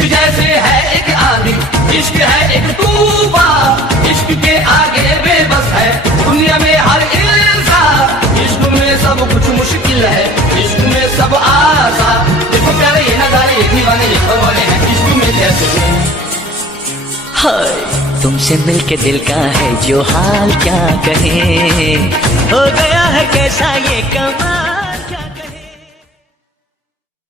इश्क जैसे है एक आंधी, इश्क है एक तूफान, इश्क के आगे बेबस है दुनिया में हर इंसान। इश्क में सब कुछ मुश्किल है, इश्क में सब आसान। देखो प्यारे ये नजारे, ये दीवाने, ये परवाने हैं इश्क में कैसे। हाय तुमसे मिलके दिल का है जो हाल क्या कहे, हो गया है कैसा ये कमाल।